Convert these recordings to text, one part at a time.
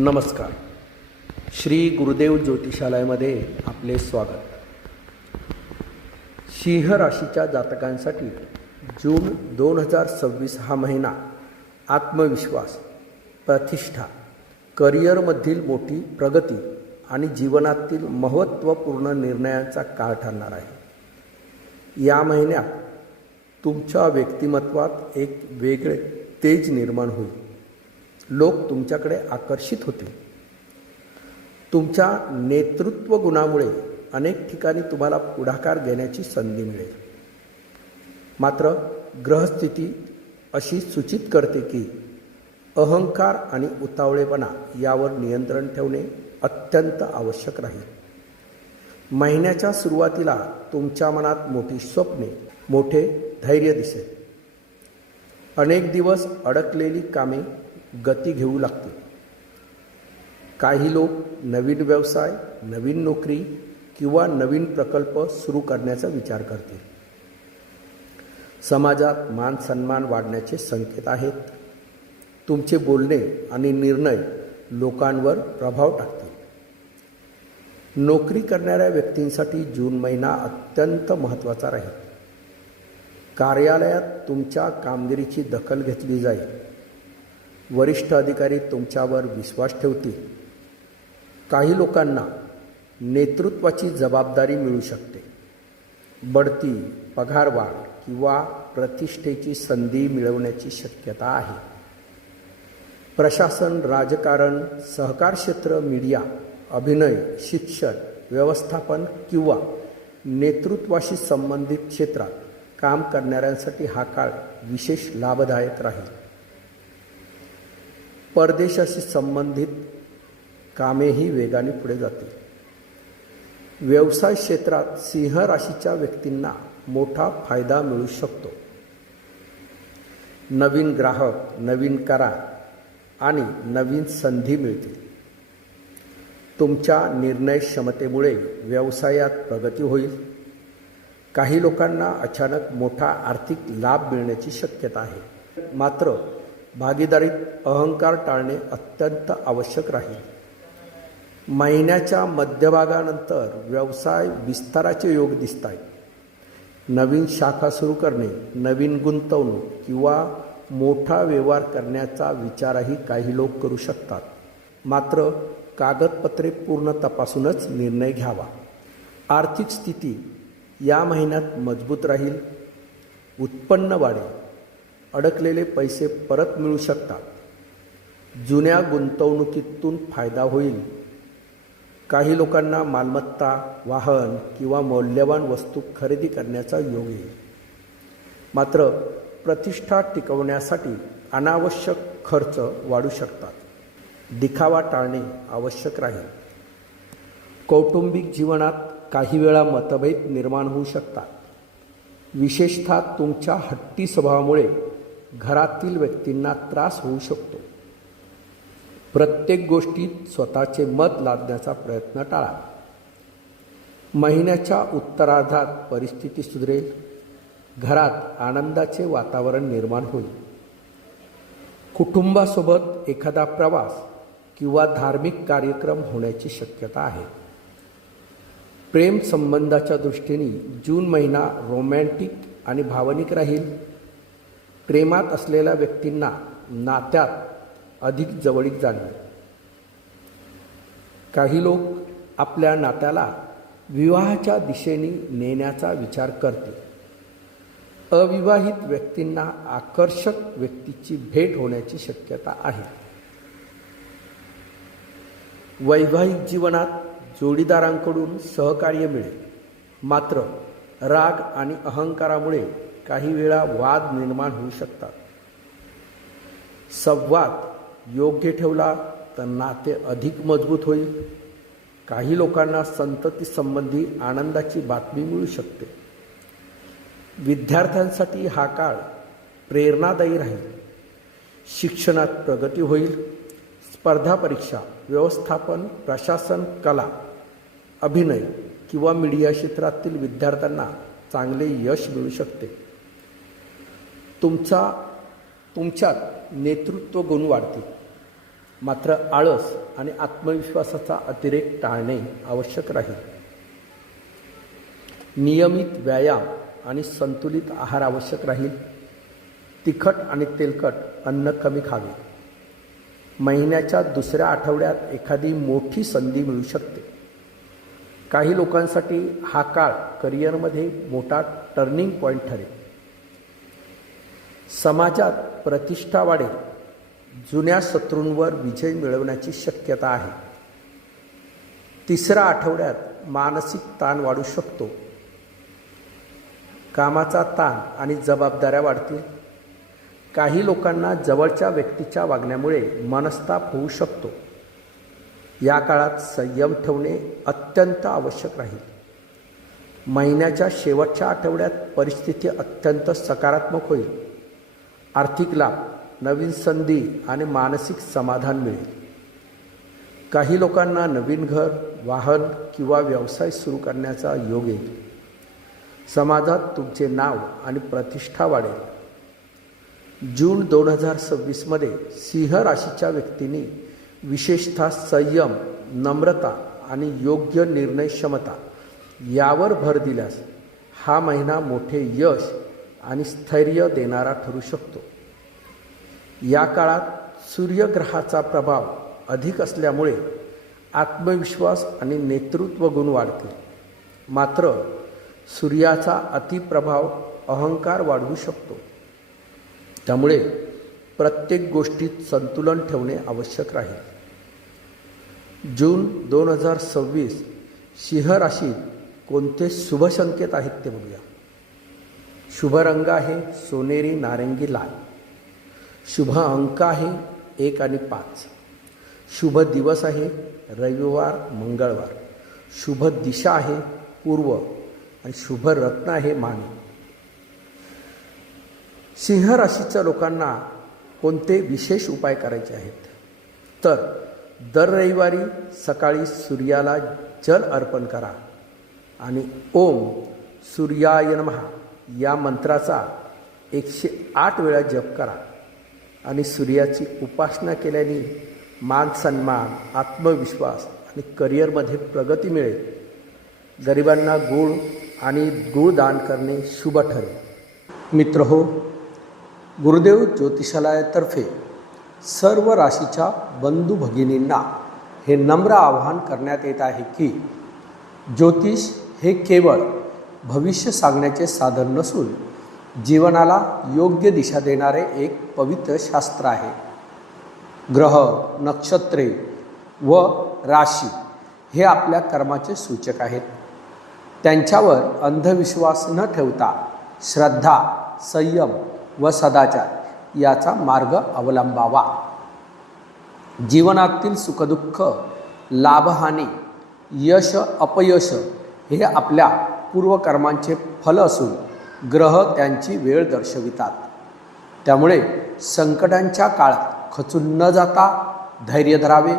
नमस्कार. श्री गुरुदेव ज्योतिषालयामध्ये आपले स्वागत. सिंह राशीच्या जातकांसाठी जून 2026 हा महिना आत्मविश्वास, प्रतिष्ठा, करिअरमधील मोठी प्रगती आणि जीवनातील महत्त्वपूर्ण निर्णयांचा काळ ठरणार आहे. या महिन्यात तुमच्या व्यक्तिमत्वात एक वेगळे तेज निर्माण होईल. लोक तुमच्याकडे आकर्षित होतील. तुमच्या नेतृत्व गुणामुळे अनेक ठिकाणी तुम्हाला पुढाकार घेण्याची संधी मिळेल. मात्र ग्रहस्थिती अशी सूचित करते की अहंकार आणि उतावळेपणा यावर नियंत्रण ठेवणे अत्यंत आवश्यक राहील. महिन्याच्या सुरुवातीला तुमच्या मनात मोठी स्वप्ने, मोठे धैर्य दिसेल. अनेक दिवस अडकलेली कामे गती घेऊ लागतील. काही लोक नवीन व्यवसाय, नवीन नोकरी किंवा नवीन प्रकल्प सुरू करण्याचा विचार करतील. समाजात मान सन्मान वाढण्याचे संकेत आहेत. तुमचे बोलणे आणि निर्णय लोकांवर प्रभाव टाकतील. नोकरी करणाऱ्या व्यक्तींसाठी जून महिना अत्यंत महत्त्वाचा राहील. कार्यालयात तुमच्या कामगिरीची दखल घेतली जाईल. वरिष्ठ अधिकारी तुमच्यावर विश्वास ठेवतील. काही लोकांना नेतृत्वाची जबाबदारी मिळू शकते. बढती, पगारवाढ किंवा प्रतिष्ठेची संधी मिळवण्याची शक्यता आहे. प्रशासन, राजकारण, सहकार क्षेत्र, मीडिया, अभिनय, शिक्षण, व्यवस्थापन किंवा नेतृत्वाशी संबंधित क्षेत्रात काम करणाऱ्यांसाठी हा काळ विशेष लाभदायक राहील. परदेशाशी संबंधित कामेही वेगाने पुढे जातील. व्यवसाय क्षेत्रात सिंह राशीच्या व्यक्तींना मोठा फायदा मिळू शकतो. नवीन ग्राहक, नवीन करार आणि नवीन संधी मिळतील. तुमच्या निर्णय क्षमतेमुळे व्यवसायात प्रगती होईल. काही लोकांना अचानक मोठा आर्थिक लाभ मिळण्याची शक्यता आहे. मात्र भागीदारीत अहंकार टाळणे अत्यंत आवश्यक राहील. महिन्याच्या मध्यभागानंतर व्यवसाय विस्ताराचे योग दिसत आहेत. नवीन शाखा सुरू करणे, नवीन गुंतवणूक किंवा मोठा व्यवहार करण्याचा विचारही काही लोक करू शकतात. मात्र कागदपत्रे पूर्ण तपासूनच निर्णय घ्यावा. आर्थिक स्थिती या महिन्यात मजबूत राहील. उत्पन्न वाढेल. अडकलेले पैसे परत मिळू शकतात. जुन्या गुंतवणुकीतून फायदा होईल. काही लोकांना मालमत्ता, वाहन किंवा मौल्यवान वस्तू खरेदी करण्याचा योग येईल. मात्र प्रतिष्ठा टिकवण्यासाठी अनावश्यक खर्च वाढू शकतात. दिखावा टाळणे आवश्यक राहील. कौटुंबिक जीवनात काही वेळा मतभेद निर्माण होऊ शकतात. विशेषतः तुमच्या हट्टी स्वभावामुळे घरातील व्यक्तींना त्रास होऊ शकतो. प्रत्येक गोष्टीत स्वतःचे मत लादण्याचा प्रयत्न टाळा. महिन्याच्या उत्तरार्धात परिस्थिती सुधरेल. घरात आनंदाचे वातावरण निर्माण होईल. कुटुंबासोबत एखादा प्रवास किंवा धार्मिक कार्यक्रम होण्याची शक्यता आहे. प्रेम संबंधाच्या दृष्टीने जून महिना रोमॅन्टिक आणि भावनिक राहील. प्रेमात असलेल्या व्यक्तींना नात्यात अधिक जवळीक जाणवेल. काही लोक आपल्या नात्याला विवाहाच्या दिशेने नेण्याचा विचार करतील. अविवाहित व्यक्तींना आकर्षक व्यक्तीची भेट होण्याची शक्यता आहे. वैवाहिक जीवनात जोडीदारांकडून सहकार्य मिळेल. मात्र राग आणि अहंकारामुळे काही वेळा वाद निर्माण होऊ शकतात. संवाद योग्य ठेवला तर नाते अधिक मजबूत होईल. काही लोकांना संतती संबंधी आनंदाची बातमी मिळू शकते. विद्यार्थ्यांसाठी हा काळ प्रेरणादायी राहील. शिक्षणात प्रगती होईल. स्पर्धा परीक्षा, व्यवस्थापन, प्रशासन, कला, अभिनय किंवा मीडिया क्षेत्रातील विद्यार्थ्यांना चांगले यश मिळू शकते. तुमच्यात नेतृत्व गुण वाढतील. मात्र आळस आणि आत्मविश्वासाचा अतिरेक टाळणे आवश्यक राहील. नियमित व्यायाम आणि संतुलित आहार आवश्यक राहील. तिखट आणि तेलकट अन्न कमी खावे. महिन्याच्या दुसऱ्या आठवड्यात एखादी मोठी संधी मिळू शकते. काही लोकांसाठी हा काळ करिअरमध्ये मोठा टर्निंग पॉईंट ठरेल. समाजात प्रतिष्ठा वाढेल. जुन्या शत्रूंवर विजय मिळवण्याची शक्यता आहे. तिसऱ्या आठवड्यात मानसिक ताण वाढू शकतो. कामाचा ताण आणि जबाबदाऱ्या वाढतील. काही लोकांना जवळच्या व्यक्तीच्या वागण्यामुळे मनस्ताप होऊ शकतो. या काळात संयम ठेवणे अत्यंत आवश्यक राहील. महिन्याच्या शेवटच्या आठवड्यात परिस्थिती अत्यंत सकारात्मक होईल. आर्थिक लाभ, नवीन संधी आणि मानसिक समाधान मिळेल. काही लोकांना नवीन घर, वाहन किंवा व्यवसाय सुरू करण्याचा योग येईल. समाजात तुमचे नाव आणि प्रतिष्ठा वाढेल. जून 2026 सिंह राशीच्या व्यक्तींनी विशेषतः संयम, नम्रता आणि योग्य निर्णय क्षमता यावर भर दिल्यास हा महिना मोठे यश आणि स्थैर्य देणारा ठरू शकतो. या काळात सूर्यग्रहाचा प्रभाव अधिक असल्यामुळे आत्मविश्वास आणि नेतृत्व गुण वाढतील. मात्र सूर्याचा अतिप्रभाव अहंकार वाढवू शकतो. त्यामुळे प्रत्येक गोष्टीत संतुलन ठेवणे आवश्यक राहील. जून 2026 सिंह राशीत कोणते शुभ संकेत आहेत ते बघूया. शुभ रंग आहे सोनेरी, नारंगी, लाल. शुभ अंक आहे 1 आणि 5. शुभ दिवस आहे रविवार, मंगळवार. शुभ दिशा आहे पूर्व आणि शुभ रत्न आहे माणिक. सिंह राशीच्या लोकांना कोणते विशेष उपाय करायचे आहेत तर दर रविवारी सकाळी सूर्याला जल अर्पण करा आणि ओम सूर्याय नमः या मंत्राचा 108 वेळा जप करा. आणि सूर्याची उपासना केल्याने मान सन्मान, आत्मविश्वास आणि करिअरमध्ये प्रगती मिळेल. गरिबांना गूळ आणि गूळ दान करणे शुभ ठरेल. मित्रहो, गुरुदेव ज्योतिषालयातर्फे सर्व राशीच्या बंधू भगिनींना हे नम्र आवाहन करण्यात येत आहे की ज्योतिष हे केवळ भविष्य सांगण्याचे साधन नसून जीवनाला योग्य दिशा देणारे एक पवित्र शास्त्र आहे. ग्रह, नक्षत्रे व राशी हे आपल्या कर्माचे सूचक आहेत. त्यांच्यावर अंधविश्वास न ठेवता श्रद्धा, संयम व सदाचार याचा मार्ग अवलंबावा. जीवनातील सुखदुःख, लाभहानी, यश अपयश हे आपल्या पूर्वकर्मांचे फल असून ग्रह त्यांची वेळ दर्शवितात. त्यामुळे संकटांच्या काळात खचून न जाता धैर्य धरावे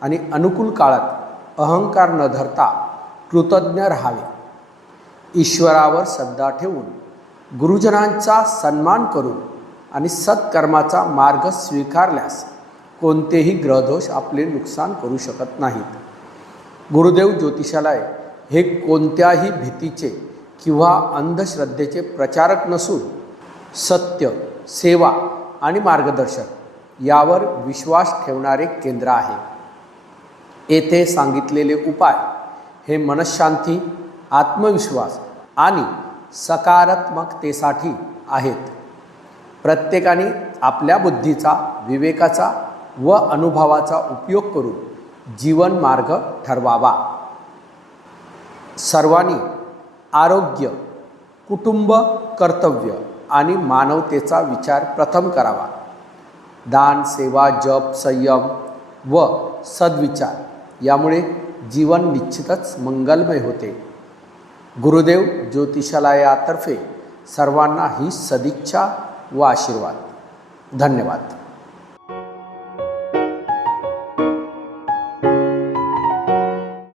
आणि अनुकूल काळात अहंकार न धरता कृतज्ञ राहावे. ईश्वरावर श्रद्धा ठेवून गुरुजनांचा सन्मान करून आणि सत्कर्माचा मार्ग स्वीकारल्यास कोणतेही ग्रहदोष आपले नुकसान करू शकत नाहीत. गुरुदेव ज्योतिषालय हे कोणत्याही भीतीचे किंवा अंधश्रद्धेचे प्रचारक नसून सत्य, सेवा आणि मार्गदर्शन यावर विश्वास ठेवणारे केंद्र आहे. येथे सांगितलेले उपाय हे मनःशांती, आत्मविश्वास आणि सकारात्मकतेसाठी आहेत. प्रत्येकाने आपल्या बुद्धीचा, विवेकाचा व अनुभवाचा उपयोग करून जीवन मार्ग ठरवावा. सर्वांनी आरोग्य, कुटुंब, कर्तव्य आणि मानवतेचा विचार प्रथम करावा. दान, सेवा, जप, संयम व सद्विचार यामुळे जीवन निश्चितच मंगलमय होते. गुरुदेव ज्योतिषालयातर्फे सर्वांना ही सदिच्छा व आशीर्वाद. धन्यवाद.